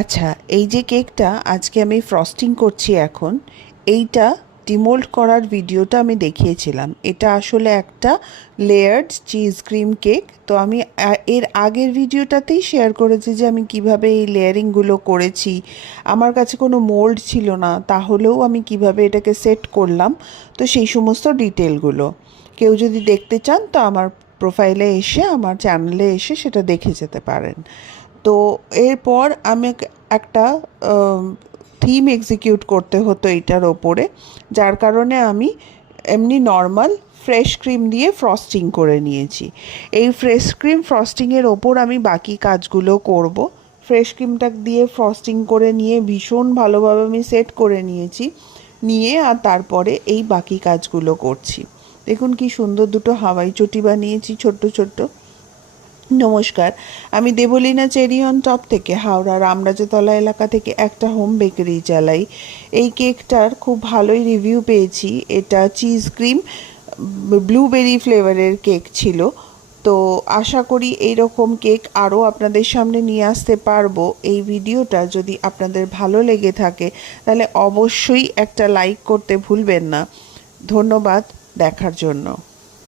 আচ্ছা, এই যে কেকটা আজকে আমি ফ্রস্টিং করছি এখন, এইটা ডিমোল্ড করার ভিডিওটা আমি দেখিয়েছিলাম। এটা আসলে একটা লেয়ার্ড চিজ ক্রিম কেক। তো আমি এর আগের ভিডিওটাতেই শেয়ার করেছি যে আমি কিভাবে এই লেয়ারিংগুলো করেছি। আমার কাছে কোনো মোল্ড ছিল না, তাহলেও আমি কিভাবে এটাকে সেট করলাম, তো সেই সমস্ত ডিটেলগুলো কেউ যদি দেখতে চান তো আমার প্রোফাইলে এসে, আমার চ্যানেলে এসে সেটা দেখে যেতে পারেন। তো এরপর আমি একটা থিম এক্সিকিউট করতে হতো এইটার ওপরে, যার কারণে আমি এমনি নর্মাল ফ্রেশ ক্রিম দিয়ে ফ্রস্টিং করে নিয়েছি। এই ফ্রেশ ক্রিম ফ্রস্টিংয়ের ওপর আমি বাকি কাজগুলো করব। ফ্রেশ ক্রিমটা দিয়ে ফ্রস্টিং করে নিয়ে ভীষণ ভালোভাবে আমি সেট করে নিয়েছি, নিয়ে আর তারপরে এই বাকি কাজগুলো করছি। দেখুন কি সুন্দর দুটো হাওয়াই চটি বানিয়েছি ছোট্ট ছোট্ট। নমস্কার, আমি দেবলীনা চেরি অন টপ থেকে, হাওড়া রামরাজতলা এলাকা থেকে একটা হোম বেকারি চালাই। এই কেকটার খুব ভালোই রিভিউ পেয়েছি। এটা চিজ ক্রিম ব্লুবেরি ফ্লেভারের কেক ছিল। তো আশা করি এই রকম কেক আরও আপনাদের সামনে নিয়ে আসতে পারবো। এই ভিডিওটা যদি আপনাদের ভালো লেগে থাকে তাহলে অবশ্যই একটা লাইক করতে ভুলবেন না। ধন্যবাদ দেখার জন্য।